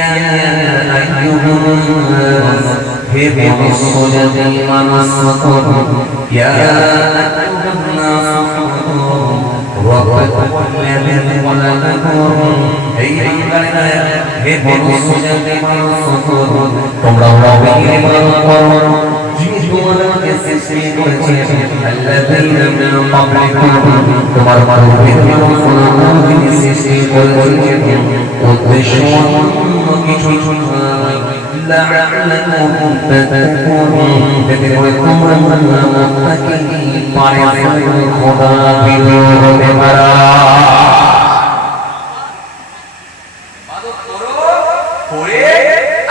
يا أيها الناس هبوا الصلاة ونصروا يا أيها الناس ربكم الذي خلقكم هبوا الصلاة ونصروا তোমরা রবের ইবাদত করো যিনি তোমাদেরকে সৃষ্টি করেছেন আল্লাযীনা মিন ক্বাবলিকুম তোমার পূর্বে যিনি সৃষ্টি করেছেন উদ্দেশ্য অন্য কিছু নয় লাআল্লাকুম তাত্তাকুন যাতে করে তোমরা মুত্তাকিন পারে খোদা বিরোধী হতে পারো ইবাদত করো করে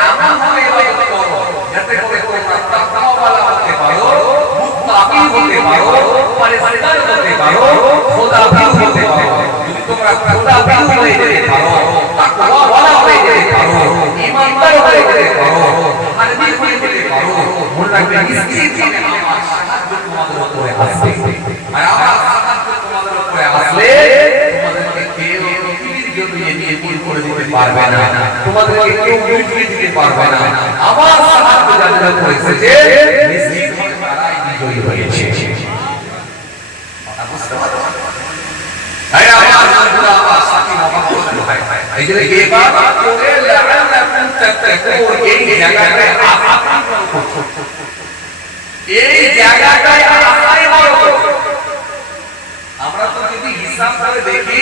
আমল করে ইবাদত করো যাতে করে তোমরা তাকওয়াওয়ালা হতে পারো মুত্তাকিন হতে পারো পরেজগার হতে পারো খোদা বিরোধী হতে পারো যদি তোমরা খোদা বিরোধী হয়ে যেতে পারো তাকওয়াওয়ালা হয়ে যেতে পারো ঈমানদার হয়ে যেতে পারো মুহাদ্দিস হয়ে যেতে পারো মনে রাখবে নিশ্চিতভাবে আমার সাহায্য তোমাদের উপরে আসবে আর আমার সাহায্য তোমাদের উপরে আসলে তোমাদেরকে কেউ পৃথিবীর জমিনে নিয়ে ভুল করে দিতে পারবে না তোমাদেরকে কেউ মিটিয়ে দিতে পারবে না আমার সাহায্য যাদের উপরে এসেছে নিশ্চিতভাবে তারাই বিজয়ী হয়েছে কথা বুঝতে পারছো আরে আমার বন্ধুরা আমার সাথী মহব্বত ভাই এই যে ইবাদত করে লাআল্লাকুম তাত্তাকুন এই জায়গাটায় আসাই বড় আমরা তো যদি হিসাব করে দেখি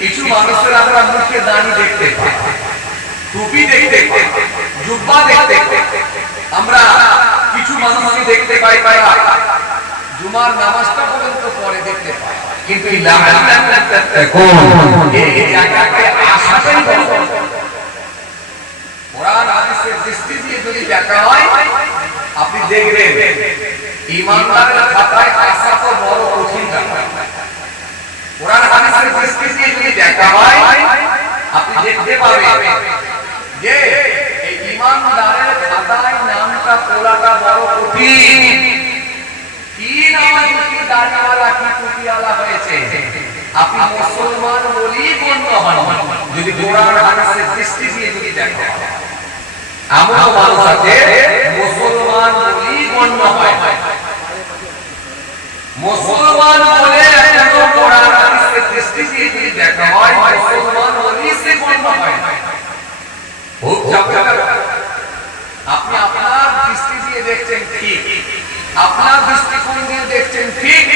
কিছু মানুষের আমরা মুখে দাড়ি দেখতে পাই টুপি দেখতে পাই জুব্বা দেখতে পাই আমরা কিছু মানুষকে দেখতে পাই জুমার নামাজটা পর্যন্ত পড়ে দেখতে পাই কিন্তু এই লাআল্লাকুম তাত্তাকুন এই জায়গাটায় আসাই বড় কোরআন হাদিসের দৃষ্টি দিয়ে যদি দেখা হয় আপনি দেখবেন ঈমানদারের খাতায় আসা তো বড় কঠিন ব্যাপার কোরআন হাদিসের দৃষ্টি দিয়ে যদি দেখা হয় আপনি দেখতে পাবেন যে এই ঈমানদারের খাতায় নামটা তোলাটা বড় কঠিন কি নাম কি দাড়িওয়ালা কি টুপিওয়ালা হয়েছে আপনি মুসলমান বলেই গণ্য হন যদি কোরআন হাদিসের দৃষ্টি দিয়ে যদি দেখা হয় এমন মানুষ আছে মুসলমান বলেই গণ্য হয় মুসলমান বলে এখনো কোরআন হাদিসের দৃষ্টি দিয়ে যদি দেখা হয় মুসলমান বলেই সে গণ্য হয় খুব চাপের আপনি আপনার দৃষ্টি দিয়ে দেখছেন ঠিক আপনার দৃষ্টিকোণ দিয়ে দেখছেন ঠিক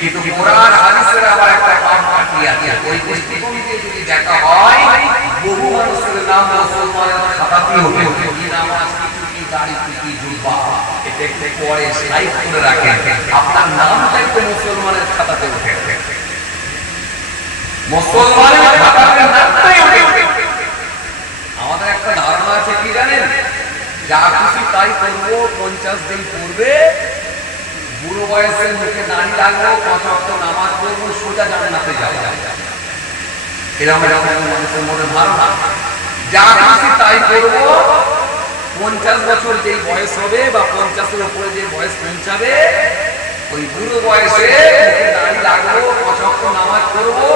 কিন্তু কোরআন হাদিসের আবার একটা পার্থক্য আছে ওই দৃষ্টিকোণ দিয়ে যদি দেখা হয় বহু মানুষের নাম মুসলমানের খাতাতেই ওঠে কি নামাজ কি দাড়ি কি জুব্বা এটা একটু পরে সাইড করে রাখেন আপনার নামটাই তো মুসলমানের খাতাতে ওঠে মুসলমানের খাতাতে নামটাই ওঠে আমাদের একটা ধারণা আছে কি জানেন যা খুশি তাই করবো 50 দিন পূর্বে বুড়ো বয়সের মুখে দাড়ি লাগলো 5 ওয়াক্ত নামাজ পড়বো সোজা জান্নাতে যাব এরকম মানুষের মধ্যে ধারণা যা খুশি তাই করবো 50 বছর যেই বয়স হবে বা 50-এর উপরে যে বয়স পৌঁছাবে ওই বুড়ো বয়সে মুখে দাড়ি লাগলো 5 ওয়াক্ত নামাজ পড়বো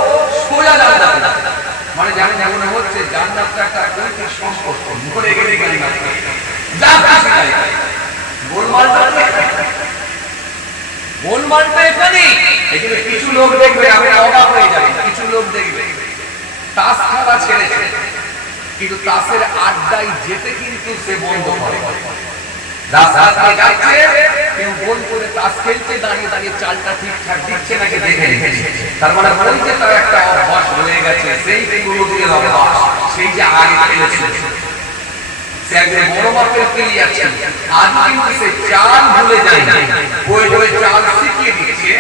সোজা জান্নাতে মানে জানেন মনে হচ্ছে জান্নাতটা একটা কৈতিক সম্পর্ক মরে গেলে জান্নাত যা খুশি তাই গোলমালটা এখানে এখানে কিছু লোক দেখবে আপনি অবাক হয়ে যাবেন কিছু লোক দেখবে তাস খেলা ছেড়েছে কিন্তু তাসের আড্ডায় যেতে কিন্তু সে বন্ধ করে রাস্তা দিয়ে যাচ্ছে কেউ গোল করে তাস খেলছে দাঁড়িয়ে দাঁড়িয়ে চালটা ঠিকঠাক দিচ্ছে নাকি দেখে নিচ্ছে তার মানে ওই যে তার একটা অভ্যাস হয়ে গেছে সেই পুরোদিনের অভ্যাস সেই যে আগে খেলেছে সে একজন বড় মাপের প্লেয়ার ছিল আজ কিন্তু সে চাল ভুলে যায় না বই বই চাল শিখিয়ে দিচ্ছে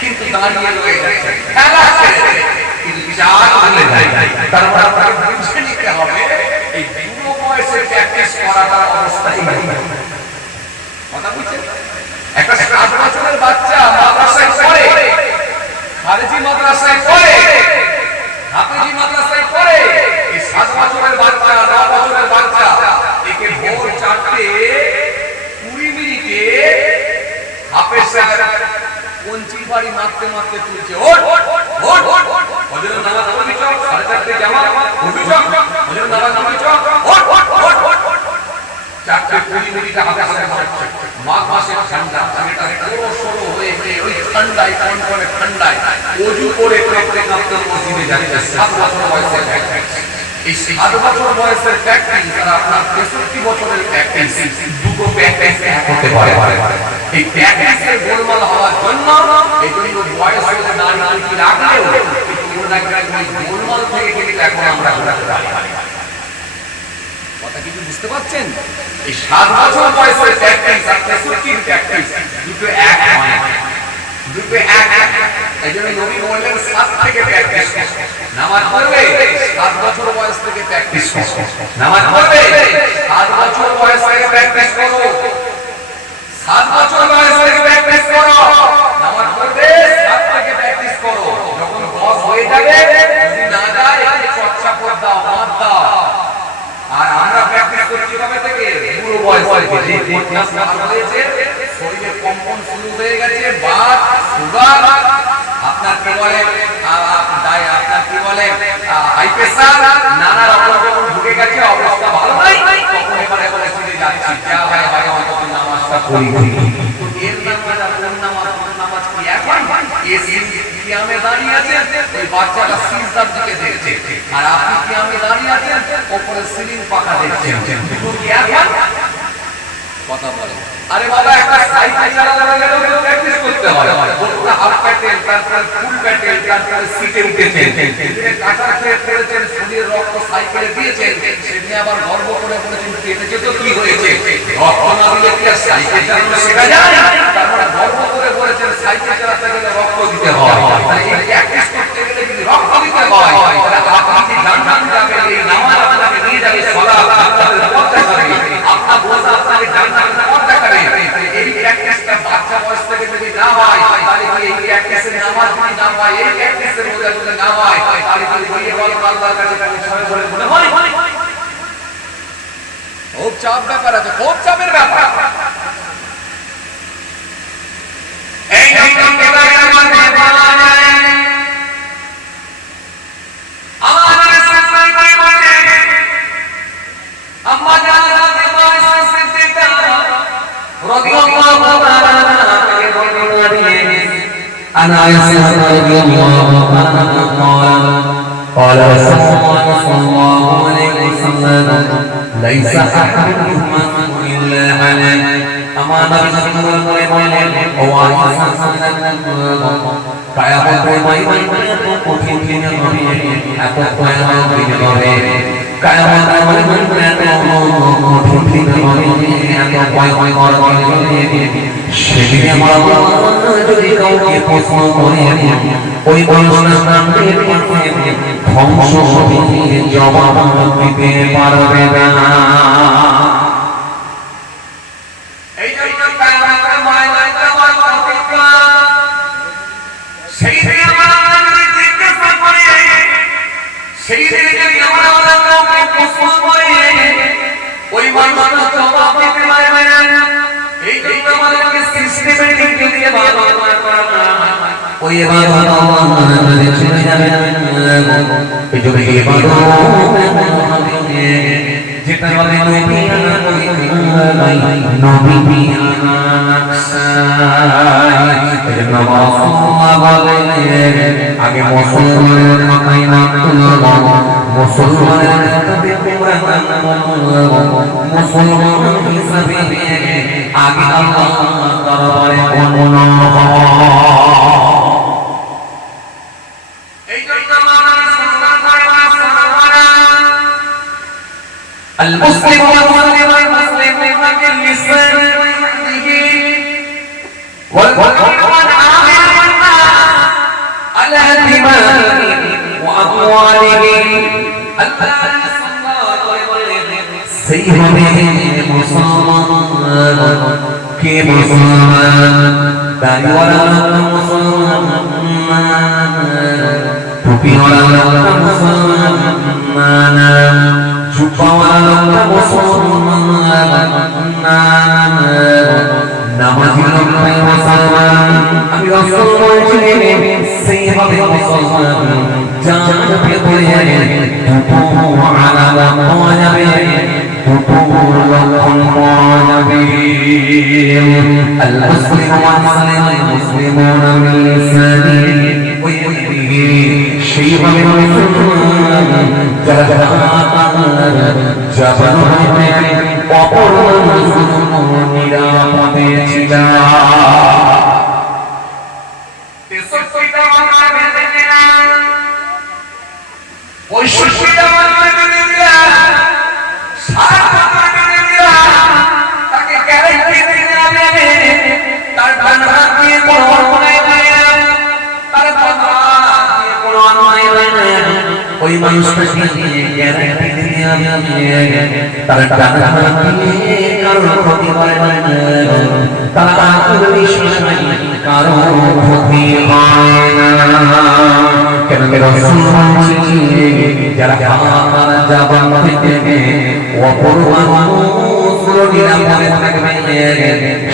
কিন্তু দাঁড়িয়ে রয়ে যাচ্ছে খেলা ছেড়ে কিন্তু চাল ভুলে যায় তার মানে আপনাকে বুঝে নিতে হবে এই বুড়ো বয়সে প্র্যাকটিস করাটার অবস্থাই নাই কথা বুঝছেন একটা 7 বছরের বাচ্চা মাদ্রাসায় পড়ে খারেজি মাদ্রাসায় পড়ে হাফেজি মাদ্রাসায় পড়ে এই 7 বছরের বাচ্চা 9 বছরের বাচ্চা একে ভোর 4:20 হাফেজ সাহেব পঞ্চি বাড়ি মারতে মারতে তুলছে ওঠ ওঠ ওঠ ওঠ ওদের নামাজ পড়বি চল 4:30 জামাত পড়বি চল ওদের নামাজ পড়বি চল করে কাঁপতে কাঁপতে মসজিদে যাচ্ছে 7 বছর বয়সে প্র্যাকটিস। এই 7 বছর বয়সের প্র্যাকটিস আর আপনার 63 বছরের প্র্যাকটিস, দুটো প্র্যাকটিস এক হতে পারে। এই প্র্যাকটিসের গোলমাল হওয়ার জন্য এই জন্য বয়স হলে দাঁড়িয়ে কি রাখলেও গোলমাল থেকে কিন্তু এখন আমরা ঘোরাতে পারি। কথা কিছু বুঝতে পারছেন? এই 7 বছর বয়সের প্র্যাকটিস আর 63 প্র্যাকটিস দুটো এক হয়, দুটো এক। এই জন্য নবী বললেন 7 থেকে প্র্যাকটিস নামাজ পড়বে, 7 বছর বয়স থেকে প্র্যাকটিস করো নামাজ পড়বে, 7 বছর বয়স থেকে প্র্যাকটিস করো, 7 বছর বয়স থেকে প্র্যাকটিস করো নামাজ পড়বে, 7 থেকে প্র্যাকটিস করো। যখন 10 হয়ে যাবে যদি না যায় চর্চা করে দাও, মার দাও। আর আমরা প্র্যাকটিস করছি কবে থেকে? পুরো বয়স থেকে। যে ফিটনেস ভালো হয়েছে, শরীরে কম্পন শুরু হয়ে গেছে, বাত, সুগার, আপনার কি বলে আপনার কি বলে হাই প্রেসার, নানা রকম যখন ঢুকে গেছে, অবস্থা ভালো নাই, তখন এবারে বলে চলে যাচ্ছি যা হয় হয় অন্তত নামাজটা পড়ি। তো এর নামাজ আর কোন নামাজ কি এখন? এসি কিয়ামে দাঁড়িয়ে আছে, ওই বাচ্চাটা সিজদার দিকে দেখছে, আর আপনি কিয়ামে দাঁড়িয়ে আছেন, উপরে সিলিং পাখা দেখছেন। দুটো কি এখন? কথা বলে। আরে বাবা, একটা সাইকেল চালাতে গেলেও প্র্যাকটিস করতে হয়। পুরো হাফ প্যাটেল, তারপর ফুল প্যাটেল, তারপর সিটে উঠেছেন, কাটার খেয়ে পড়েছেন, শরীরে রক্ত সাইকেলে দিয়েছেন, সেদিন আবার গর্ব করে বলেছেন কেটেছে তো কি হয়েছে? রক্ত না দিলে কি আর সাইকেল চালানো শেখা যায়? তারপরে গর্ব করে বলেছেন সাইকেল চালাতে গেলে রক্ত দিতে হয়। তাহলে এই প্র্যাকটিস করতে গেলে যদি রক্ত দিতে হয়, তাহলে আপনি যে জান্নাতে যাবেন, এই নামাজ আপনাকে নিয়ে যাবে সালাত, জান্নাতের পথ দেখাবে, আপনার বোঝা আপনাকে জান্নাতের পথ দেখাবে। এই প্র্যাকটিসটা বাচ্চা বয়স থেকে যদি না হয়, তাহলে এই প্র্যাকটিসের নামাজ যদি না হয়, এই প্র্যাকটিসের রোজা যদি না হয়, তাহলে কি বইয়ে বলবো আল্লাহর কাছে পৌঁছাবে বলে মনে হয়? খুব চাপ ব্যাপার আছে, খুব চাপের ব্যাপার। এই নতুন কেতাবের মধ্যে বলা যায় আমাদের সাথে বলে আম্মা জানা দেওয়া সিদ্দিকা রাদিয়াল্লাহু তাআলা থেকে বর্ণনা দিয়ে আনা আয়েশা রাদিয়াল্লাহু তাআলা قال رسول الله صلى الله عليه وسلم ليس أحدكم إلا على আমার নবী সাল্লাল্লাহু আলাইহি ওয়াসাল্লাম ও আয়েশা সাল্লাল্লাহু কায়ামত ময়দানে কঠিন দিন হবে, এত ভয়ানক দিন হবে, কায়ামত ময়দানে কঠিন দিন হবে, এত ভয়ঙ্কর দিন হবে। সেদিন আমার যদি কাউকে প্রশ্ন করে ওই অনুষ্ঠানের ধ্বংস হবে, জবাব দিতে পারবে না। ওই ইবাদত আল্লাহর চলে যাবে, এই জন্য ইবাদত যেটা বলে নবী নবী আগে মুসলমানের মাথায় মুসলমানের মুসলমান হিসাবে আগে আল্লাহ দরবারে المسلم والمسلم والمسلم باللسان ويده والمؤمن والعامل والناس على دمائهم وأموالهم سيهم مسلمان كي مسلمان داري ولا مسلمان توبي ولا مسلمان Subhana Musulman Namazi Rabbi Musulman Ami Rasulullah Jilini Seyhabi Musulman Jana Pidhaya Tupu ala Qanabi Tupu lakun Qanabi Al-Muslim wal-Muslim Al-Muslimuna bil-Lisani Wa-yadihi সেইভাবে যারা জাপান হইতে অপর নিরাপদে ছিল। ওই মানুষটাকে তারা টাকা দিয়ে কারো ক্ষতি করে না, তারা আত্মবিশ্বাস কারো ক্ষতি হয় না। কেন রাসূল যারা আমার জবান থেকে অপর মানুষগুলো নিরাপদে থাকবে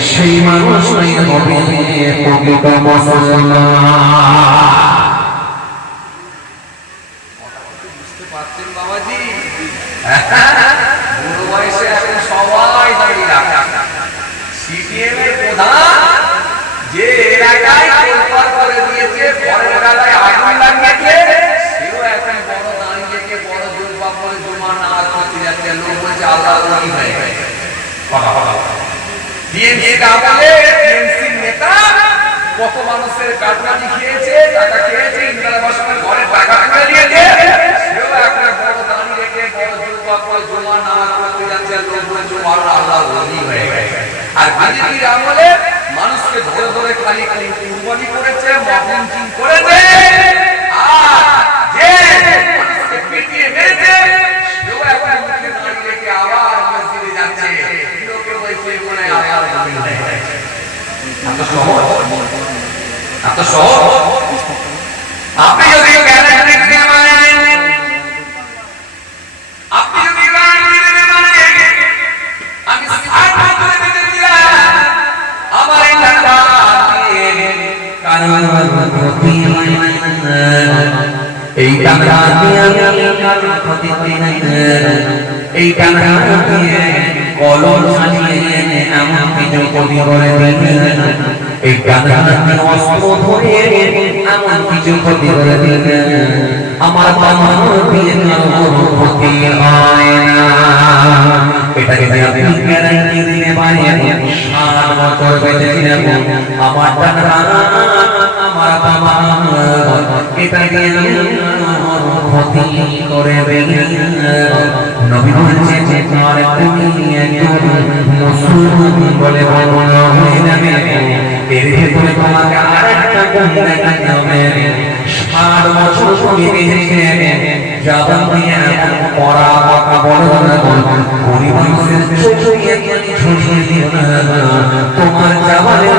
সেই মানুষই হবে প্রকৃত মুসলমান। বুড়ো বয়সে এখন সবাই দাঁড়িয়ে রাখে। সিপিএম এর প্রধান যে এলাকায় তোলপাড় করে দিয়েছে, পরের বেলায় আগুন লাগিয়েছে, সেও এখন বড় দাঁড়িয়ে রেখে বড় জুলপা পরে জুমার নামাজ পড়তে যাচ্ছে। লোক বলছে আল্লাহ ওলি হয়ে গেছে। টিএমসির আমলে টিএমসির নেতা কত মানুষের কাটমানি খেয়েছে, টাকা খেয়েছে, ইন্দিরা আবাসের ঘরে টাকা তুলে দিয়েছে, সেও এখন বড় দাঁড়িয়ে রেখে বড় জুলপা পরে জুমার নামাজ পড়তে যাচ্ছে। লোক বলছে আল্লাহ ওলি হয়ে গেছে। আর বিজেপির আমলে মানুষকে ধরে ধরে খালি খালি কুরবানি করেছে, মডেলিং করেছে, আর যে মানুষকে পিটিয়ে মেরেছে সেও এখন মুখে দাঁড়িয়ে রেখে আবার মসজিদে যাচ্ছে। লোকে বলছে মনে আবার ওলি হয়ে গেছে। এত সহজ, এত সহজ। আপনি যদি গ্যারান্টি দিতে পারেন, আপনি যদি গ্যারান্টি দিতে পারেন, আমি সাত বছর বেঁচে ছিলাম, আমার এই টাকা কারণ ক্ষতি হয় না, এই টাকা দিয়ে কারণ ক্ষতি হয় না, এই টাকা দিয়ে কলম চালিয়ে এমন কিছু ক্ষতি করে দিলেন, এই টাকা দিয়ে অস্ত্র ধরে এমন কিছু ক্ষতি করে দিলেন, আমার বাবা দিয়ে কারো ক্ষতি হয় না। এটাকে আপনি গ্যারান্টি দিতে পারেন 60 বছর বেঁচে ছিলেন, আমার টাকা আমার বাবা এটা দিয়ে ক্ষতি করে দিলেন। নবী বলেছেন যে আর তুমি একজন মুসলমান বলে বর্ণনা হয়ে যাবে, এর ভেতরে তোমাকে আরেকটা গুণ দেখা যাবে। 60 বছর তুমি বেঁচে জাবান দিয়ে পড়া কথা বলো না, গরিব মানুষের চোখে ছড়িয়ে দিও না, তোমার জাবানে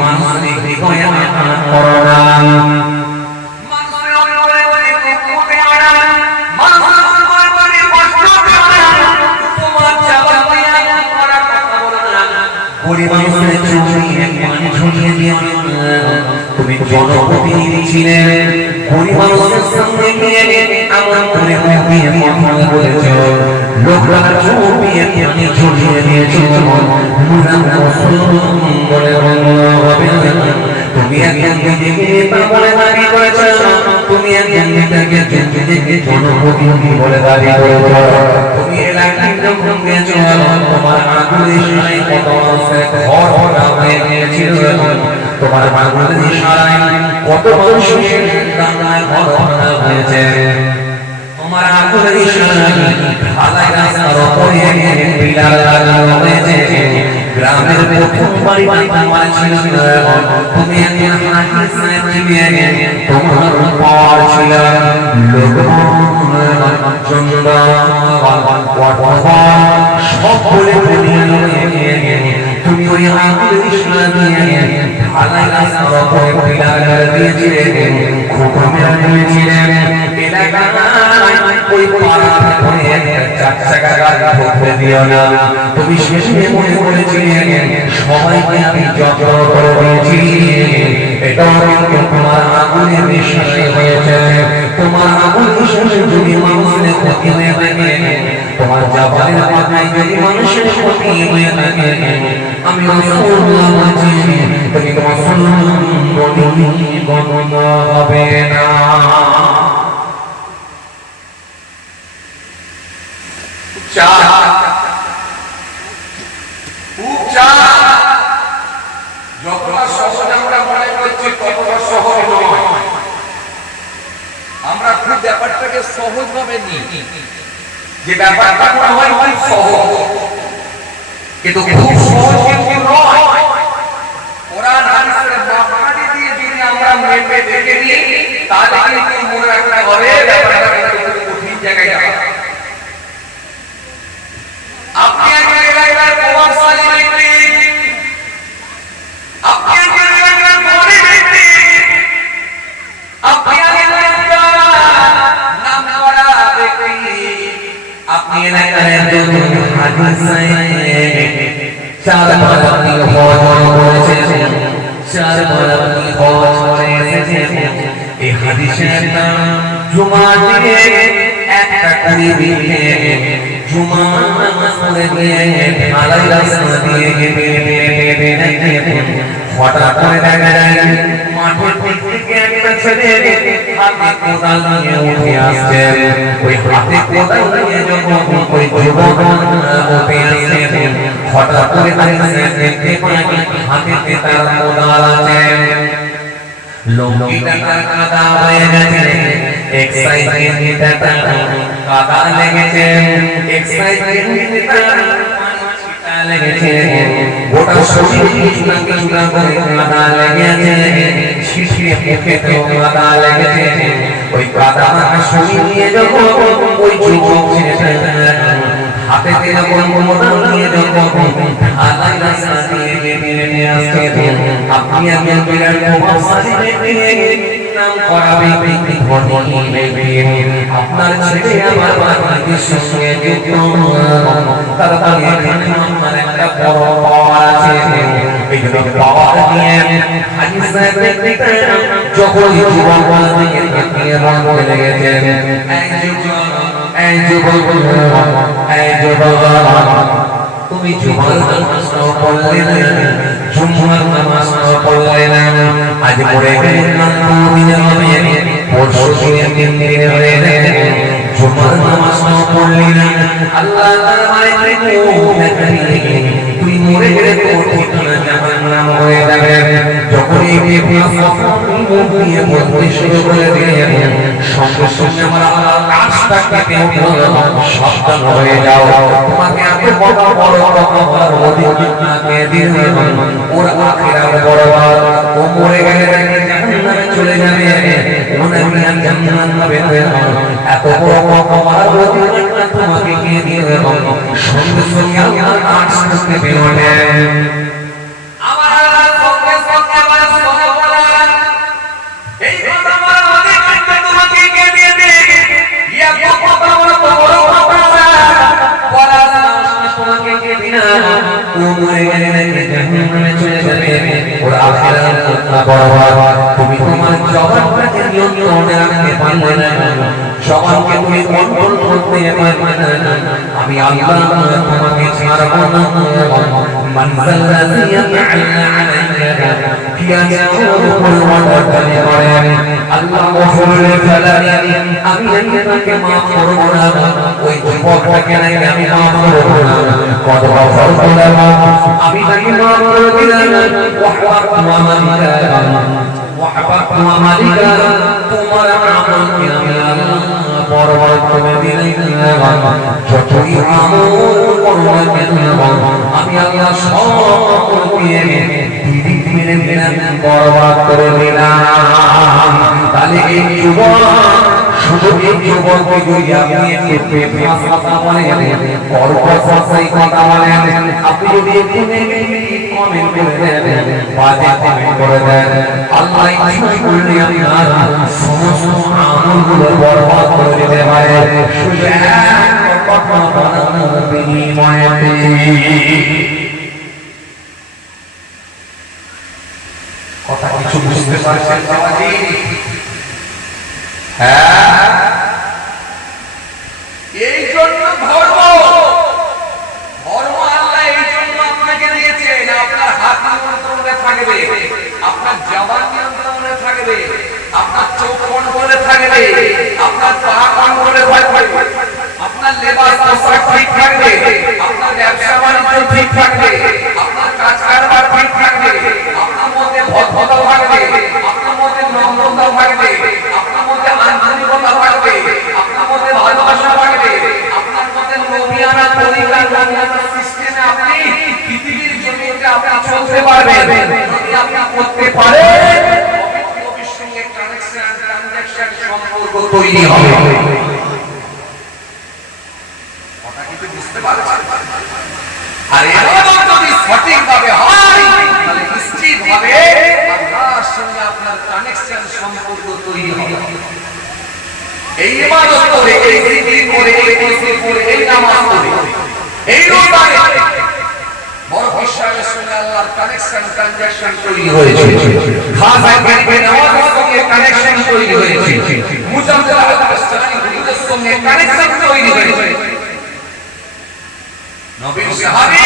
মানুষের হৃদয়ে করো না। তুমি জনপ্রতিনিধি ছিলেন, গরিব মানুষের সামনে গিয়ে এমন করে মুখে কথা বলেছ, লোকরা চুপিয়ে পানি ঝরিয়ে দিয়েছে, বলে হবে না। তুমি একজন নিজেকে নেতা বলে দাবি করেছ, তুমি একজন নেতাকে জনপ্রতিনিধি বলে দাবি করেছ, তুমি এলাকায় যখন গেছ তোমার আগুনের ইশারায় কত মানুষের ঘর ভরা হয়ে গিয়েছিল, তোমার আগুনের ইশারায় কত মানুষের রান্নায় ঘর ভরা হয়েছে, তোমার আগুনের ইশারায় ঢালাই রাস্তার উপরে পিলার লাগানো হয়েছে, গ্রামের প্রথম বাড়ি তোমার ছিল, তুমি একজন হাফেজ সাহেব ছিলে, তোমার পর ছিল লোকমান চন্দ্র সব বলে তুমি ওই আগুনের ইশারা দিয়ে ঢালাই রাস্তার উপরে পিলার দিয়েছিলে, খোপা মেরে দিয়েছিলে, ওই পাড়া ধরে চার চাকা গাড়ি ঢুকতে দিও না। তুমি শেষে মনে করেছিলে সবাইকে আমি যত্ন করে দিয়েছি, এটাও কিন্তু তোমার আগুনের বিশ্বাসে হয়েছে। তোমার আগুনের বিশ্বাসে যদি মানুষের ক্ষতি হয়ে থাকে তোমার জবানের কথায় যদি মানুষের ক্ষতি হয়ে থাকে আমি রাসূলুল্লাহ বলছি তুমি মুসলমান বলি গণ্য হবে না। যতটা সহজ আমরা মনে করছি ততটা সহজ নয়। আমরা খুব ব্যাপারটাকে সহজ ভাবে নিই, যে ব্যাপারটা মনে হয় খুব সহজ, কিন্তু খুব সহজ কিন্তু নয়। কোরআন হাদিসের মাপকাঠি দিয়ে যদি আমরা মেপে দেখে নিই তাহলে কিন্তু মনে রাখতে হবে ব্যাপারটা কিন্তু কঠিন জায়গায় যাবে। আপনি এক জায়গায় প্রভাবশালী ব্যক্তি, আপনি এক জায়গায় বড় ব্যক্তি, আপনি এক জায়গায় নাম করা ব্যক্তি, আপনি এলাকায় দুজন হাদিসে চারবার আপনি হজ করেছেন, চারবার আপনি হজ করে এসেছেন। এই হাদিসের নাম জুমার দিনে একটা কুড়ি দিনে জুমার নামাজ পড়ে গিয়ে ঢালাই রাস্তা দিয়ে হঠাৎ করে দেখা যায় মাঠের দিক থেকে একটা ছেলে হাতে কোদাল নিয়ে উঠে আসছে। ওই হাতে কোদাল নিয়ে যখন ওই যুবক উঠে আসছে হঠাৎ করে দেখতে পায় হাতে তার কোদাল আছে, লঙ্গিটা কাদা হয়ে গেছে, এক সাইডে কাদা লেগেছে, এক সাইডে লেগেছে, গোটা শরীর কিছুটা কিছুটা করে কাদা লেগেছে, শিশিরে মুখেতে কাদা লেগেছে। ওই কাদা শরীর নিয়ে যখন ওই যুবক হাতে যখন কোদাল নিয়ে যখন ঢালাই রাস্তা দিয়ে বেরিয়ে আসছে, আপনি একজন বিরাট প্রভাবশালী ব্যক্তি, নাম করা ব্যক্তি, ধনী ব্যক্তি, আপনার ছেলে আমার বাড়ির সঙ্গে যুক্ত, তারপরে এখানে আপনার একটা বড় পাওয়ার আছে। এই জন্য পাওয়ার নিয়ে হাজি সাহেব ব্যক্তিটা যখন যুবক দিকে তাকিয়ে বলতে লেগেছেন, এই যুবক তুমি জুমার নামাজ পড়লে না, জুমার নামাজ পড়লে না, আজ পড়ে গেলে দিনে হবে, পরশু দিনে 3 দিনে হয়ে যাবে, জুমার নামাজ পড়লি না, আল্লাহ তাআলা মাইকে তুই মরে গেলে তোর ঠিকানা জাহান্নাম হয়ে যাবে। যখন এই মুখ দিয়ে বলতে শুরু করে দিয়ে সঙ্গে সঙ্গে আমার আল্লাহ কাজটা কেটে উঠল, সাবধান হয়ে যাও, তোমাকে এত বড় বড় রকমের অধিকারকে দিয়ে ওর আখিরাত বড়বার, ও মরে গেলে জাহান্নামে চলে যাবে, ও নাকি জান্নাত পাবে না। এত বড় রকমের অধিকারটা তোমাকে কে দিয়ে সঙ্গে সঙ্গে আল্লাহ কাজ করতে বেরোলে। আমার আল্লাহ সঙ্গে সঙ্গে আমার সঙ্গে বলেন, এই কথা বলার অধিকারটা তোমাকে কে দিয়েছে? ইয়া কথা বলা তো বড় কথা না, বলার সাহস তোমাকে কে দিনা? ও মরে গেলে জাহান্নামে চলে যাবে, ওর আখিরাত বড়বার। তুমি তোমার জবানটাকে নিয়ন্ত্রণে রাখতে পারলে না, জবানকে তুমি কন্ট্রোল করতে পারলে না, আমি আল্লাহ তোমাকে ছাড়ব না। মানজাল্লাযী ইয়াতআল্লা আলাইকা কিয়ামতের উপর ওয়াদা করেন, আল্লাহ গফুরুল জালাল, আমি আপনাকে মাফ করব না, ওই যুবকটাকে নাকি আমি মাফ করব না, কত গফরত লাহু, আমি তাকে মাফ করে দিলাম, ওয়াহবাবতু আমালিকা, ওয়াহবাবতু আমালিকা, তোমার আমলকে আমি আল্লাহ বরবাদ করে দিলাম, যতই আমল করো না কেন আমি আল্লাহ সকলকে দিদি মেরে দিলাম, বরবাদ করে দিলাম। তাহলে এই যুবক, শুধু এই যুবককে যদি আপনি একটু কথা বলেন, গল্প সসাই কথা বলেন, আপনি যদি একটু কমেন্ট করে দেন, বাজে কমেন্ট করে দেন, আল্লাহ ইচ্ছা করলে আপনার সমস্ত আমলগুলো বরবাদ করে দিতে পারে, শুধু এক কথা বলার বিনিময়ে। কথা কিছু বুঝতে পারছেন বাবাজি? হ্যাঁ, এই জন্য ধর্ম ঠিক থাকবে, আপনার কাজ কারবার ঠিক থাকবে, আপনার মধ্যে ভদ্রতা থাকবে, আপনার মধ্যে নম্রতা থাকবে, আপনার মধ্যে আন্তরিকতা থাকবে, আপনার মধ্যে ভালোবাসা থাকবে, আপনার মধ্যে নবিয়ানা তরিকা নবিয়ানা সিস্টেমে আপনি পৃথিবীর জমিতে আপনি চলতে পারবেন। যদি আপনি করতে পারেন নবীর সঙ্গে কানেকশন ট্রানজাকশন সম্পর্ক তৈরি হবে। কথা কি বুঝতে পারছেন? আর এরকম যদি সঠিকভাবে হয় তাহলে নিশ্চিতভাবে আল্লাহর সঙ্গে আপনার কানেকশন সম্পর্ক তৈরি হবে। এই ইবাদত করে, এই জিকির করে, এই তাসবিহ করে, এই নামাজ করে, এই রোজা রেখে বড় বিশ্বাসের সঙ্গে আল্লাহর কানেকশন ট্রানজাকশন তৈরি হয়েছে। খাজা গরিবে নওয়াজের সঙ্গে কানেকশন তৈরি হয়েছে। মুজাদ্দিদ আল-বাসরি হুজুরের সঙ্গে কানেকশন তৈরি হয়েছে। নবীর সাহাবী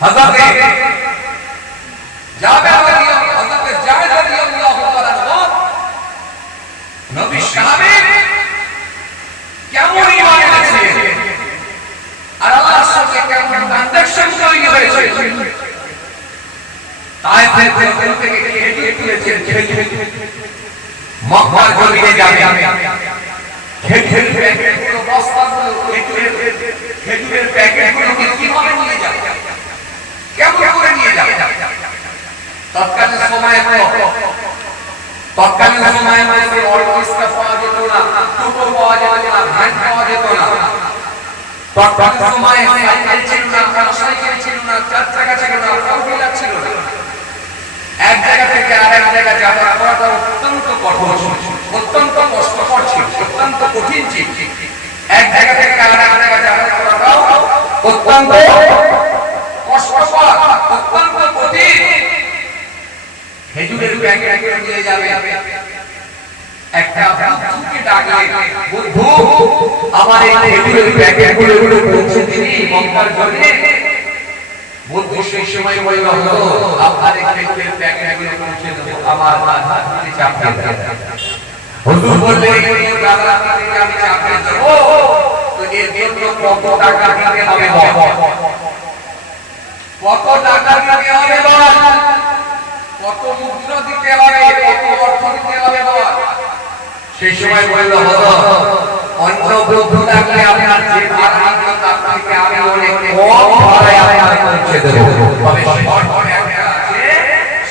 হযরত জাবের রাদিয়াল্লাহু তাআলা নবীর সাহাবী কেমন ঈমান এনেছিলেন আর আল্লাহর সঙ্গে কেমন ট্রানজাকশন তৈরি হয়েছে। তায়েফের জঙ্গল থেকে খেজুর তুলেছেন, মক্কার জমিনে যাবেন, খেজুরের প্যাকেটগুলো বস্তাগুলো খেজুরের প্যাকেটগুলোকে কিভাবে নিয়ে যাবে, কেমন করে নিয়ে যাবে। তৎকালীন সময়ে অর্কেস্ট্রা পাওয়া যেত না, টোটো পাওয়া যেত না, ভ্যান পাওয়া যেত না। তৎকালীন সময়ে সাইকেল ছিল না, মোটরসাইকেল ছিল না, চার চাকা ছিল না, ফোর হুইলার ছিল না। এক জায়গা থেকে আরেক জায়গা যাতায়াত করাটা অত্যন্ত কঠোর ছিল, অত্যন্ত কষ্টকর ছিল, অত্যন্ত কঠিন ছিল। এক জায়গা থেকে আরেক জায়গা যাতায়াত করাটাও অত্যন্ত কষ্টকর, অত্যন্ত কঠিন। খেজুরের প্যাকেট নিয়ে যাবে, একটা বুদ্ধুকে ডাকলে, বুদ্ধু আমার এই খেজুরের প্যাকেটগুলো পৌঁছে দিবি মক্কার জমিনে। বুদ্ধু সেই সময় বলল, আপনার এই খেজুরের প্যাকেটগুলো পৌঁছে দেব, আমার হাতে চাপিয়ে দেব। হুজুর বললেন, এই দাদা থেকে আমি চাপিয়ে দেব, তো এর জন্য কত টাকা দিতে হবে বল, কত টাকা দিতে হবে বল, কত মুদ্রা দিতে হবে, কত অর্থ দিতে হবে বল। সেই সময় বলল, অন্য বন্ধু থাকলে আপনার যে ভাড়া লাগলো তার থেকে আমি অনেক কম ভাড়ায় আপনার পৌঁছে দেব। তবে শর্ত একটা আছে,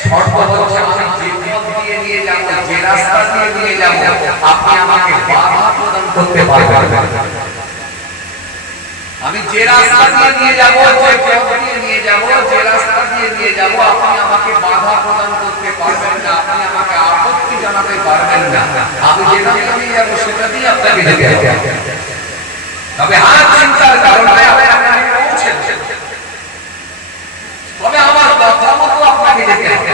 শর্ত হচ্ছে আমি যে পথ দিয়ে নিয়ে যাব, যে রাস্তা দিয়ে নিয়ে যাব, আপনি আমাকে বাধা প্রদান করতে পারবেন। আমি যে রাস্তা দিয়ে নিয়ে যাব, যে পথ দিয়ে নিয়ে যাব, যে রাস্তা দিয়ে নিয়ে যাব, আপনি আমাকে বাধা প্রদান করতে পারবেন না, আপনি আমাকে আপত্তি জানাতে পারবেন না। আমি যেটা দিয়ে যাব সেটা দিয়ে আপনাকে যেতে হবে। তবে আর চিন্তার কারণে আপনি পৌঁছেন, তবে আমার কথা মতো আপনাকে যেতে হবে।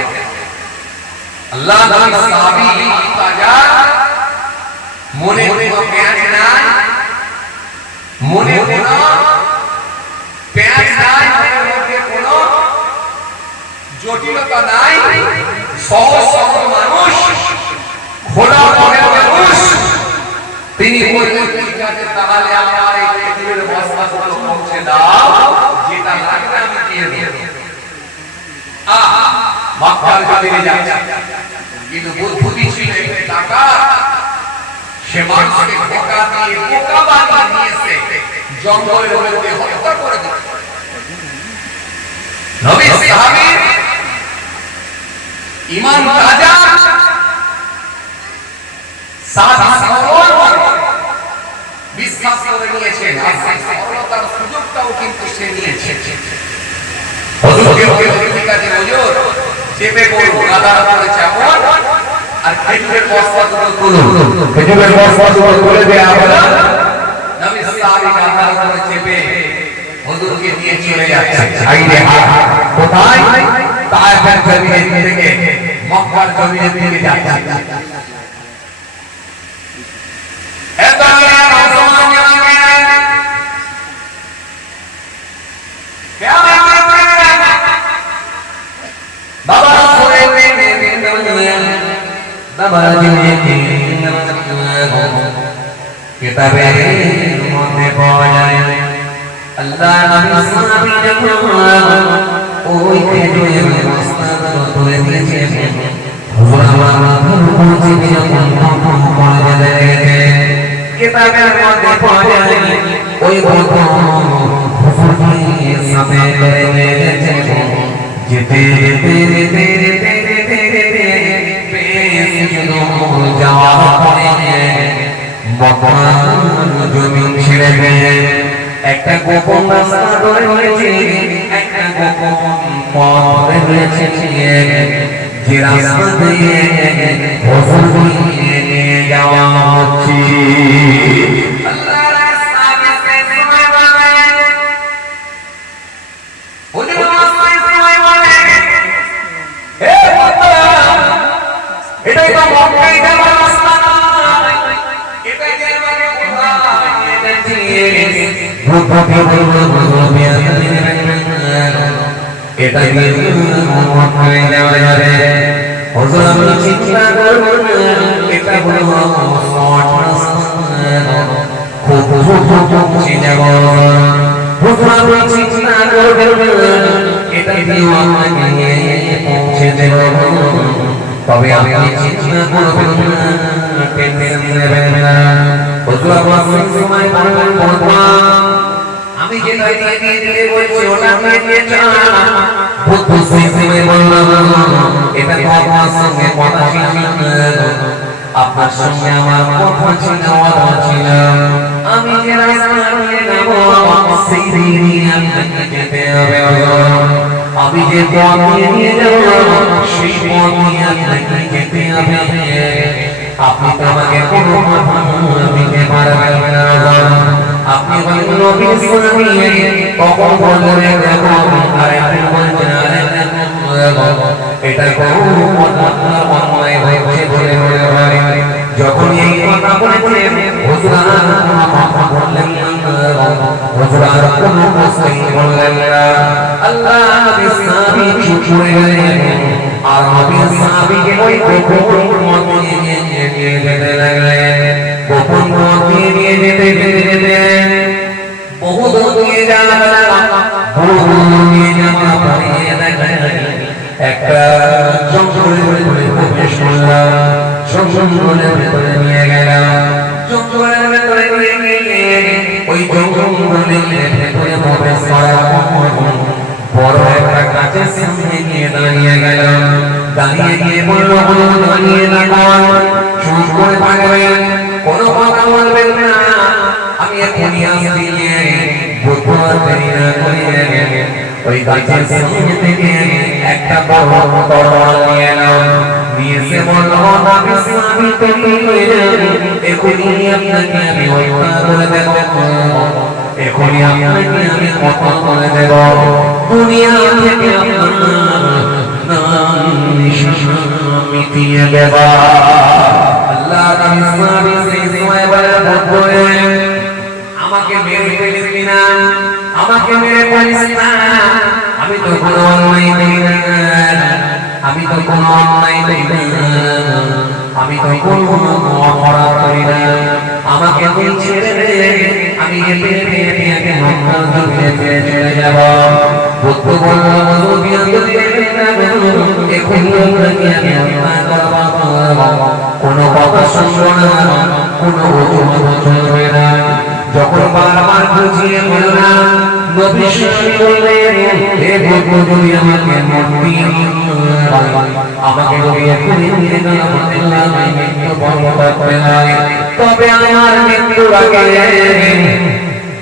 আল্লাহ নবী সাহাবী তাজা মনে কোনো পেঁয়াজ নাই, মনে কোনো পেঁয়াজ নাই, মনের মধ্যে কোনো জটিলতা নাই, সহজ সরল মানুষ, খোলা মনের মানুষ। তিনি বললেন, ঠিক আছে তাহলে আমার এই খেজুরের বস্তাগুলো পৌঁছে দাও, যেটা লাগবে আমি দিয়ে দেব। মক্কার জমিনে যাচ্ছে, কিন্তু বুদ্ধি ছিল টাকা, সে মানুষকে ধোঁকা দিয়ে বোকা বানিয়ে নিয়েছে, জঙ্গলের মধ্যে হত্যা করে দিয়েছে। নবী সাহাবীর ঈমান তাজা, সাদা সরল, বিশ্বাস করে নিয়েছেন, আর সেই সরলতার সুযোগটাও কিন্তু সে নিয়েছে। হুজুরকে ঠিক আছে হুজুর, চেপে পড়ুন, গাদার উপরে চাপন, আর খেজুরের বস্তাগুলো তুলুন। খেজুরের বস্তাগুলো তুলে দেয়া হলো, নবী সাহাবী গাদার উপরে চেপে হুজুরকে নিয়ে চলে যাচ্ছে। আইরে কোথায়? তায়েফের জমিনে থেকে মক্কার জমিনে দিকে যাচ্ছে। বাবা করে বাবা কিতাবের মধ্যে পাওয়া যায় আল্লাহ নবী সাহাবী যখন ওই খেজুরের বস্তা তুলে দিয়েছেন, হুজুর আমার মাথার উপর চেপে যখন তখন পড়ে গেছে, কিতাবের মধ্যে পাওয়া যায় ওই বড় হুজুরের সাথে লেগে গেছে, যেতে যেতে যেতে যেতে যেতে যেতে বেশ দূর যাওয়ার পরে মক্কার জমিন ছেড়ে দিয়ে একটা গোপন রাস্তা ধরে রয়েছে, একটা গোপন পথ ধরে রয়েছে, যে রাস্তা দিয়ে হুজুরকে নিয়ে যাওয়া হচ্ছে। আল্লাহর সাহাবী সময় বলে, হুজুর সময় বলে, হে বাবা, এটাই তো মক্কায় যাওয়ার রাস্তা, এটাই যাওয়ার কোথায় যাচ্ছি? এটা দিয়ে মক্কায় যাওয়া যাবে। হুজুর আপনি চিন্তা করবেন না, এটা হলো শর্ট রাস্তা, খুব পৌঁছে যাব। হুজুর আপনি চিন্তা করবেন না, এটা দিয়ে আপনাকে পৌঁছে দেব। তবে আপনি চিন্তা করবেন না, টেনশন নেবেন না। হুজুর আপনি সময় বলবেন বলবা, আমি যেটা দিয়ে দিতে বলছি ওটা দিয়ে চান। বুদ্ধ সেই বললাম, এটা তো আপনার সঙ্গে কথা ছিল না, আপনার সঙ্গে আমার কথা ছিল, কথা ছিল। আমি যে রাস্তা দিয়ে যাব সেই দিয়ে আপনাকে যেতে হবে। আমি যে পথ নিয়ে যাব সেই পথ নিয়ে আপনাকে যেতে হবে। আপনি তো আমাকে কোনো কথা দিতে পারবেন না। আপনি বলেন নবী সাহাবী কখন বললেন দেখো, আর এখন বলছেন এটা কোন আপনার অন্যায় হয়েছে বলে মনে হয়। যখন এই কথা বলেছেন হুজুর আর কোনো কথা বললেন না, হুজুর আর কোনো প্রশ্নই বললেন না। আল্লাহ নবী সাহাবী চুপ করে গেলেন, আর নবী সাহাবীকে ওই গোপন পথ নিয়ে যেতে লাগলেন। গোপন পথ নিয়ে যেতে যেতে যেতে বহু দূর নিয়ে যাওয়ার পরে একটা জঙ্গলের প্রবেশ করলাম। জঙ্গলের ভেতরে নিয়ে গেলাম। জঙ্গলের ভেতরে নিয়ে গিয়ে ওই জঙ্গলের ভেতরে প্রবেশ করার বড় একটা গাছের সামনে নিয়ে দাঁড়িয়ে গেলাম। দাঁড়িয়ে গিয়ে বলল, দাঁড়িয়ে থাকুন, শুরু করে থাকবেন, কোনো কথা বলবেন না, আমি এখনই আসছি। বুধবার দেরি না করে ওই গাছের সামনে থেকে একটা বড় তরোয়াল নিয়ে এলাম। নিয়ে এসে বলল, নবী সাহাবী তুমি এখনই আপনাকে আমি হত্যা করে দেব, এখনই আপনাকে আমি হত্যা করে দেব। দুনিয়া থেকে আপনার নাম নিশানা মিটিয়ে দেব। আল্লাহ নবী সাহাবী সেই সময় বলে, আমাকে মেরে ফেলিস না, আমাকে মেরে ফেলিস না, আমি তো কোনো অন্যায় করি না, আমি তো কোনো অন্যায় করি না, আমি তো কোনো অপরাধ করি না, আমাকে তুই ছেড়ে দে, আমি হেঁটে হেঁটে হেঁটে মক্কার জমিনে চলে যাব। বুদ্ধ বলল, এখনই আপনাকে আমি হত্যা করব, কোনো কথা শুনবো না, কোনো অজুহাত চলবে না। যখন বারবার বুঝিয়ে বললাম, নবী সাহাবী বললেন, হে বুদ্ধ, তুমি আমাকে মুক্তি আমাকে নবী এখনই নিয়ে গেল, আমি মৃত্যু বরণ করতে নাই। তবে আমার মৃত্যুর আগে,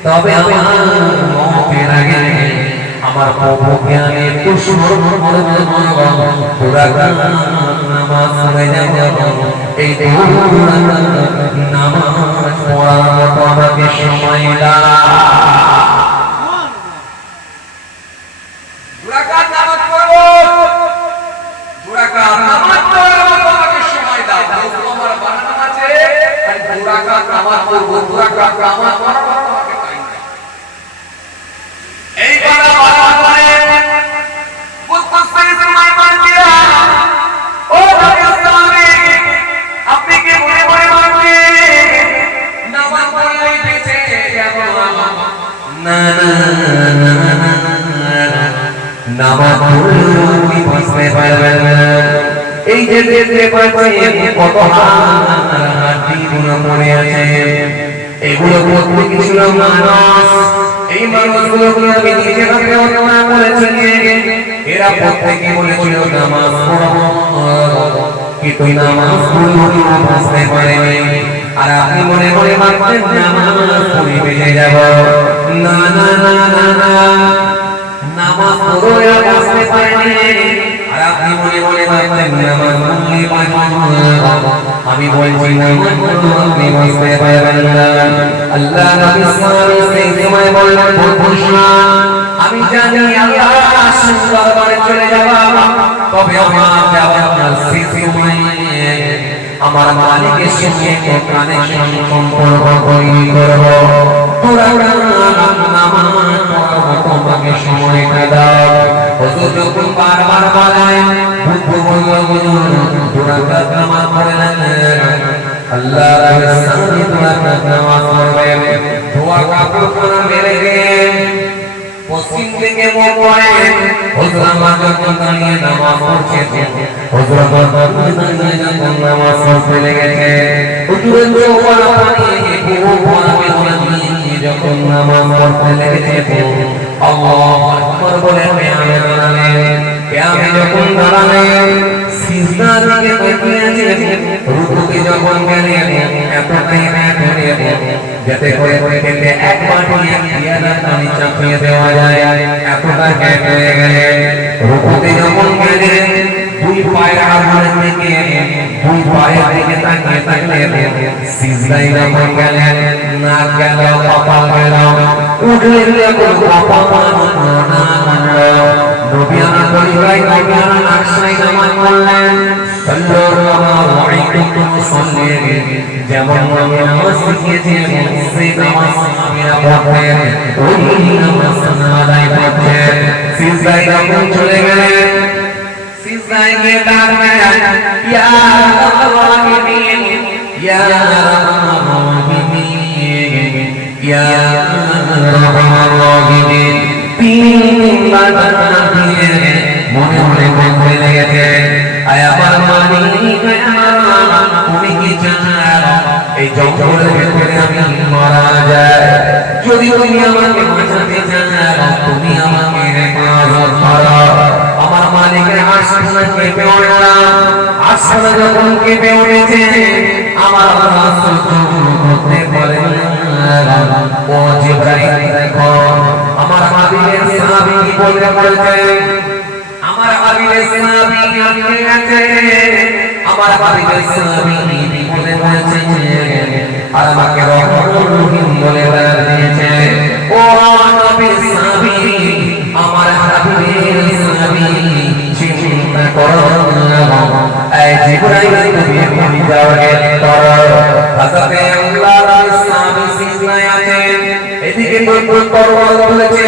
তবে আমার মৌতের আগে আমার প্রভুকে আমি একটু স্মরণ করব, দুরাকাত নামাজ পড়ে যাব। এই দুরাকাত নামাজ পড়ার মতো আমাকে সময় দাও। দুরাকাত নামাজ পড়বো, দুরাকাত নামাজ পড়ার মতো আমাকে সময় দাও। আমার বানানো আছে, আর দুরাকাত নামাজ পড়বো, দুরাকাত নামাজ পড়ার মতো আমাকে টাইম দাও। এই কথা বলার পরে বুদ্ধ সেই সময় বলছিলেন, ও নবী সাহাবী, আপনি কি মনে মনে ভাবছেন নামাজ পড়লেই বেঁচে যাব? না না নামাজ পড়লেও আপনি বাঁচতে পারবেন না। এই যে দেখতে পাচ্ছেন কত হাড্ডিগুলো পড়ে আছে, এগুলো প্রত্যেক ছিল মানুষ। এই মানুষগুলোকে আমি নিজে হাতে রচনা করেছি। এরা প্রত্যেকে বলেছিল নামাজ পড়বো, কিন্তু নামাজ পড়লেও বাঁচতে পারেনি। আর আপনি মনে মনে ভাবছেন নামাজ পড়ে বেঁচে যাব। না না না না না, নামাজ পড়ে বাঁচতে পারেনি। আর আপনি মনে মনে ভাবছেন নামাজ পড়লে বাঁচবো। আমি বলছি নামাজ পড়লে আপনি বাঁচতে পারবেন না। আল্লাহ নবী সাল্লাল্লাহু আলাইহি ওয়াসাল্লাম সেই সময় বললেন, আমি জানি আল্লাহ দরবারে চলে যাব, তবে আমার যাওয়ার শেষ সময়ে আমার মালিকের সঙ্গে কানেকশন সম্পর্ক তৈরি করব। তোরা নামাজ পড়ব, তোমাকে সময়টা দাও। হুজুর যখন বারবার বলেন, বুদ্ধ বলল হুজুর তোরা নামাজ পড়লেন, আল্লাহ রাসূল তোরা নামাজ পড়বেন। দোয়া কাপড় পরা মেরে গেলেন, পশ্চিম থেকে মুখ করে হুজুর আমার যখন দাঁড়িয়ে নামাজ পড়ছে, হুজুর আমার দাঁড়িয়ে যখন নামাজ পড়তে লেগেছে, হুজুরের চোখের পানি বুক ভরে ভরে যখন নামাজ পড়তে লেগেছে, আল্লাহু আকবার বলে আমি যখন দাঁড়ালেন, সিজদার দিকে তাকিয়ে রুকুতে যখন গেলেন, এতটাই যাতে করে খেতে একবার পিয়ালার পানি চাপিয়ে দেওয়া যায়, এতটা গ্যাপ হয়ে গেলেন। রুকুতে যখন গেলেন, দুই পায়ের আঙুলের দিকে দুই পায়ের দিকে তাকিয়ে থাকলেন। সিজদায় যখন গেলেন, নাক গেল, কপাল গেল, উঠলেন যখন কপাল না নবী আমার পরিবারে নবী আমার আকসাই নামাজ পড়লেন। সাল্লাল্লাহু আলাইহি ওয়াসাল্লাম যেমন নবী নামাজ শিখিয়েছেন, সেই নামাজ সাহাবীরা পড়তেন, ওই নামাজ আদায় করতেন। সিজদায় যখন চলে গেলেন, সিজদায় গিয়ে দাঁড়ালেন, ইয়া রাব্বাল ইয়া রাব্বিন ইয়া রাব্বাল তিনবার দিয়ে মনে মনে বলতে লেগেছে, আয় আমার মালিক, তুমি কি জানো এই জঙ্গলের ভেতরে আমি মারা যায়, যদি তুমি আমাকে বাঁচাতে চাও তুমি আমাকে হেফাজত করো। আমার মালিকের আশপাশে কেঁপে উঠলাম। আশপাশে যখন কেঁপে উঠেছে, আমার রাসূল করতে পারে না। ও জিবরাইল দেখো আমার হাবিবের সাহাবী কি বলতে, আমার হাবিবের সাহাবী আপনি আছে, আমার হাবিবের সাহাবী বলেছে, আর আমাকে রহিম বলে দিয়েছে। ও নবীর সাহাবী, আমার হাবিবের সাহাবী, চিন্তা করো না। এই জিবরাইল তুমি বলি যাও করো। হযরতে আল্লাহর সাহাবী সিজদায় আছেন, এদিকে বন্ধু তরবার তুলেছে,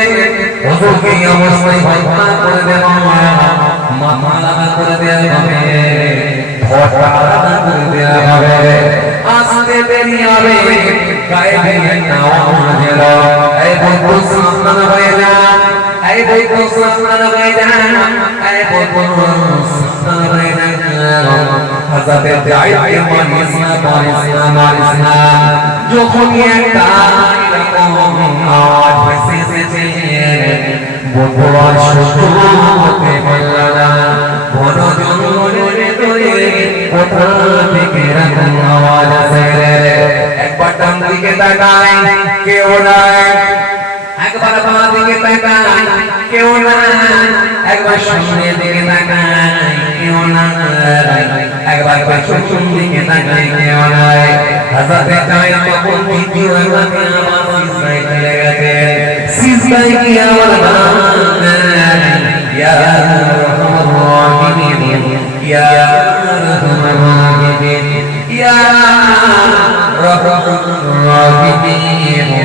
হুজুরকে এই অবস্থায় হত্যা করে দেওয়া, মাথা আলাদা করে দেওয়া হবে, ঠোঁট আলাদা করে দেওয়া হবে, আসতে দেরি হবে, গায়ে গায়ে আওয়াজ এলো, এই বন্ধু সাবধান হয়ে যা, এই বন্ধু সাবধান হয়ে যা, এই বন্ধু সাবধান হয়ে যা। হযরতে যায়েদ মারিসনা যখন একটা আওয়াজ ভেসে এসেছে, বন্ধু আর সহ্য করতে পারল না। বন জঙ্গলের ভেতরে কোথা থেকে এরকম আওয়াজ আসে, একবার ডান দিকে তাকায় কেউ নাই, একবার বাঁ দিকে তাকায় কেউ নাই, একবার সামনের দিকে তাকায় কেউ নাই, একবার পেছন দিকে তাকায় কেউ নাই। হযরতে যায়েদ তখন দ্বিতীয় রাতে আমার সিজদায় চলে গেছে। সিজদায় গিয়ে আমার বললেন, ইয়া রাহমানুর রাহিম, ইয়া রাহমানুর রাহিম, ইয়া রাহমানুর রাহিম।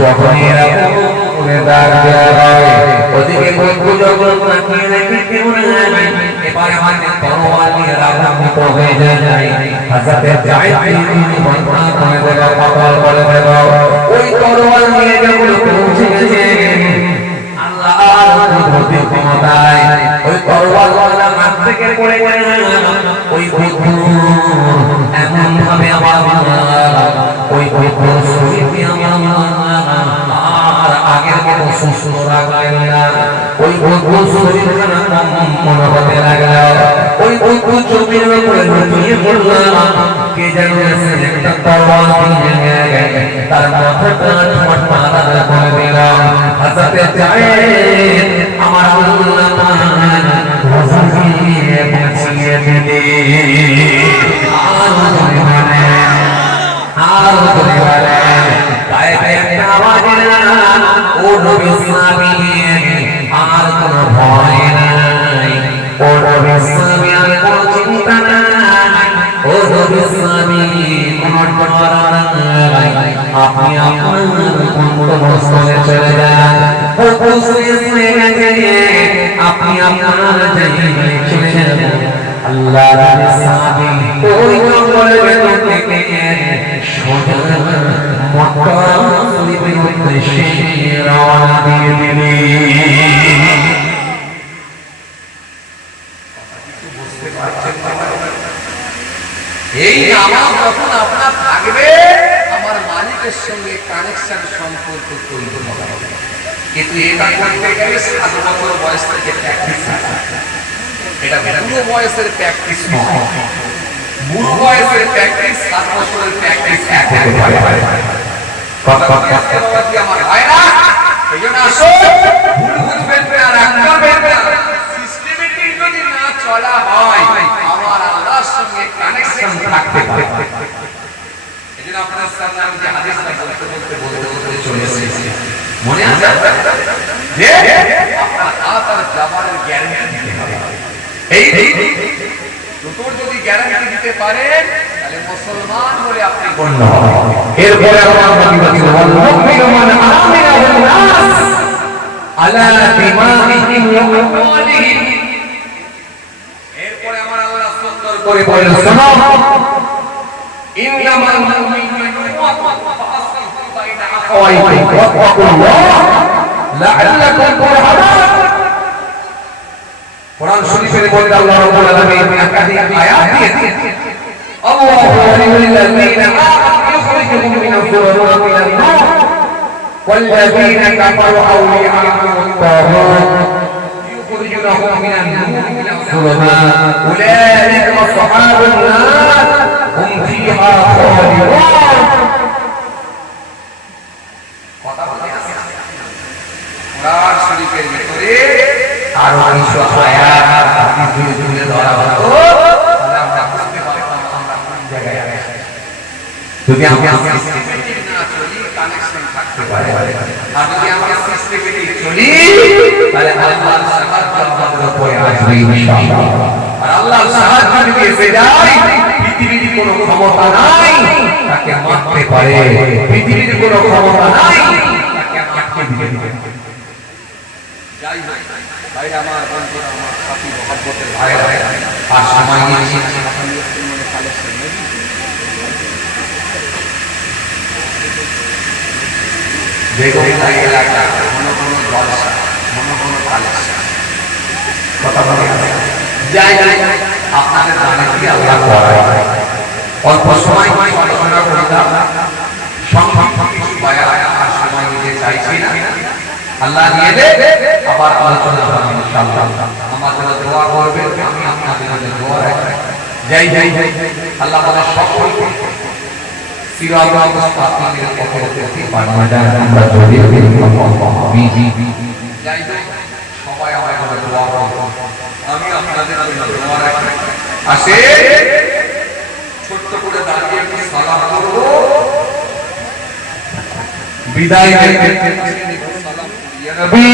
যখন এরকম করে দাঁড়িয়ে হয়, ওদিকে বন্ধু যখন তাকিয়ে দেখে কেউ নাই, এবার হাতে তরোয়ার নিয়ে রাগান্বিত হয়ে যায়। হযরতে যায়েদ তিনি বন্ধা করে দেব, কপাল করে দেব। ওই তরোয়ার নিয়ে যখন পৌঁছে গেছে বুদ্ধি ক্ষমতায় ওই তরবারওয়ালা হাত থেকে পড়ে গেল ওই বুদ্ধ এমন ভাবে আমার ওই বুদ্ধ শরীরকে আমার আর আগের মতো সুস্থ রাখলেন না ওই বুদ্ধ শরীর মনে হতে লাগল ওই বুদ্ধ জমির উপরে লুটিয়ে পড়ল কে যেন এসে একটা তরবারি নিয়ে গেল তার মাথাটা মারা করে দিলাম হাসাতে চায় আমার আল্লাহ বাঁচিয়ে বাঁচিয়ে দিলে আর করে বলে গায়ে একটা আওয়াজ ও নবী সাহাবী আর কোনো ভয় নাই ও নবী সাহাবী আর কোনো চিন্তা নাই ও নবী সাহাবী কোনো ডর নাই আপনি আপনার গন্তব্যস্থলে চলে যান ও খুশি গেছে আপনি আপনার জায়গায় চলে যান আল্লাহর সাহাবী ওই জঙ্গলের ভেতর থেকে সোজা মক্কা শরীফের উদ্দেশ্যে রওনা দিয়ে দিলেন এই নামাজ যখন আপনার থাকবে আমার মালিকের সঙ্গে কানেকশন সম্পর্ক তৈরি হবে কিন্তু এটা করতে গেলে 7 বছর বয়স থেকে প্র্যাকটিস এটা বুড়ো বয়সের প্র্যাকটিস নয় বুড়ো বয়সের প্র্যাকটিস 7 বছরের প্র্যাকটিস এক হতে পারে আমার হয় না এই জন্য আসো ভুল বুঝবেন আর একবার বেরবেন সিস্টেমেটিক যদি না চলা হয় আমার আল্লাহর সঙ্গে কানেকশন থাকতে পারে এজন্য আপনাদের সামনে আমি যে হাদিসটা বলতে চলে এসেছি মনে আছে যে আপনার হাত আর জবানের গ্যারান্টি দিতে হবে এই দুটোর যদি গ্যারান্টি দিতে পারেন তাহলে মুসলমান বলে আপনি গণ্য হবেন এরপরে আমার নবী বলেন ওয়াল মুমিনু মান আমিনা বিন নাস আলা দিমানিহিম ওয়া আমওয়ালিহিম এরপরে আমার আল্লাহ সুন্দর করে বলেন শোনো ইন্নামাল মুমিনুনা ইখওয়াতুন ফাআসলিহু বাইনা আখাওয়াইকুম ওয়াত্তাকুল্লাহ লাআল্লাকুম তুরহামুন কোরআন শরীফের মধ্যে আল্লাহ রাব্বুল আলামিন একাধিক আয়াত দিয়েছেন আল্লাহু ওয়ালিয়ুল্লাযীনা আমানু ইখরিজুহুম মিনাল যুলুমাতি ইলান নূর ওয়াল্লাযীনা কাফারু আওলিয়াহুমুত তাগুত ইখরিজুহুম মিনান নূরি ইলাল যুলুমাত উলাইকা আসহাবুন নার হুম ফিহা খালিদুন কথা বলতে আছে কোরআন শরীফের ভিতরে আরো কিছু আয়াত হাদিস তুলে ধরা হলো তাহলে আমরা বুঝতে পারতাম আমরা কোন জায়গায় আছি যদি আমরা সিস্টেমেটিক না চলি কানেকশন থাকতে পারে আর যদি আমরা সিস্টেমেটিক চলি তাহলে আল্লাহর সাহায্য আমাদের উপরে আসবে ইনশাআল্লাহ আর আল্লাহর সাহায্য যদি এসে যায় পৃথিবীর কোনো ক্ষমতা নাই তাকে মারতে পারে পৃথিবীর কোনো ক্ষমতা নাই তাকে আটকে দিতে পারে যাই হোক ভাই আমার বন্ধুরা আমার সাথী মহব্বতের ভাইরা আর সময় নিয়ে বেগমপুর এলাকা কোনো কোনো জলসা কোনো কোনো কালেকশন কথা বলে যাই আপনাদের জানে কি আল্লাহ করায় অল্প সময় আলোচনা করলাম সংক্ষিপ্ত কিছু বায়ান আর সময় নিতে চাইছি না আল্লাহ নিয়ে দে আবার আলোচনা হবে ইনশাআল্লাহ আমার জন্য দোয়া করবেন আমি আপনাদের জন্য দোয়া রাখি যাই আল্লাহ তাআলা সকলকে সিরাতুল মুস্তাকিমের পথে পথে বানায় আমরা জড়িয়ে দিই আমিন যাই সবাই আমার জন্য দোয়া করুন আমি আপনাদের জন্য দোয়া রাখি আসে ছোট্ট করে দাঁড়িয়ে একটু সালাম করব বিদায় নিতে সালাম ইয়া নবী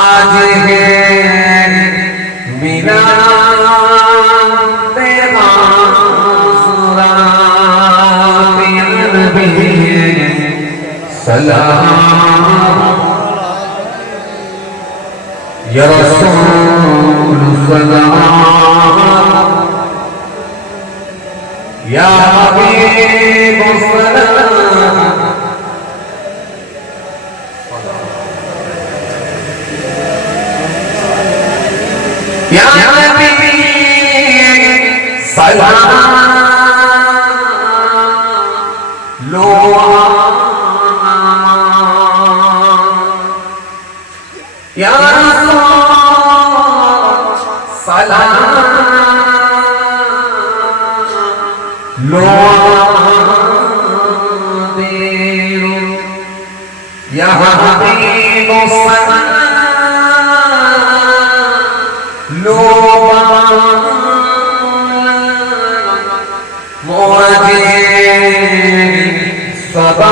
आज है बिना तेरा सुरा सलाम या रसूल सलाम या हबीब सलाम या नबी सलाम लो या रसूल सलाम लो या हबीब सलाम लो मोजे सबा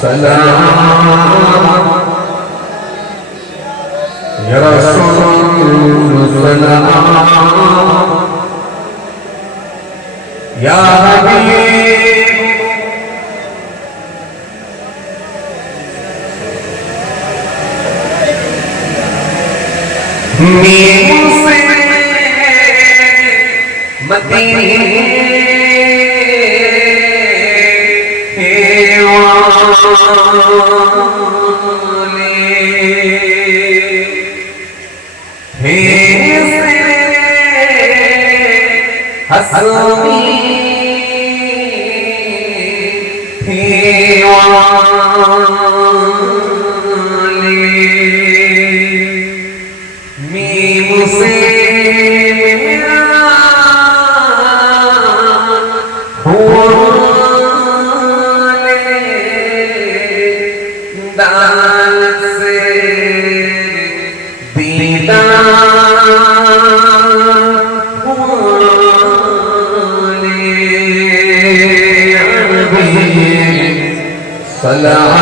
सलाम या रसूल सलाम या हबीब मुझसे मदीने हसमी मीम से दान से सलाम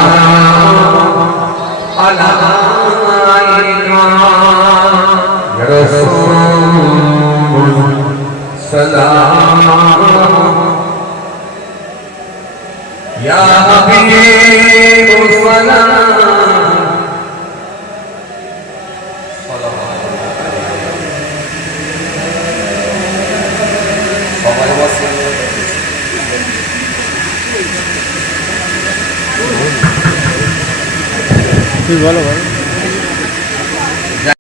अलैका या रसूल सलाम या हबीब सलाम সবাই বসে তুই বলো ভাই।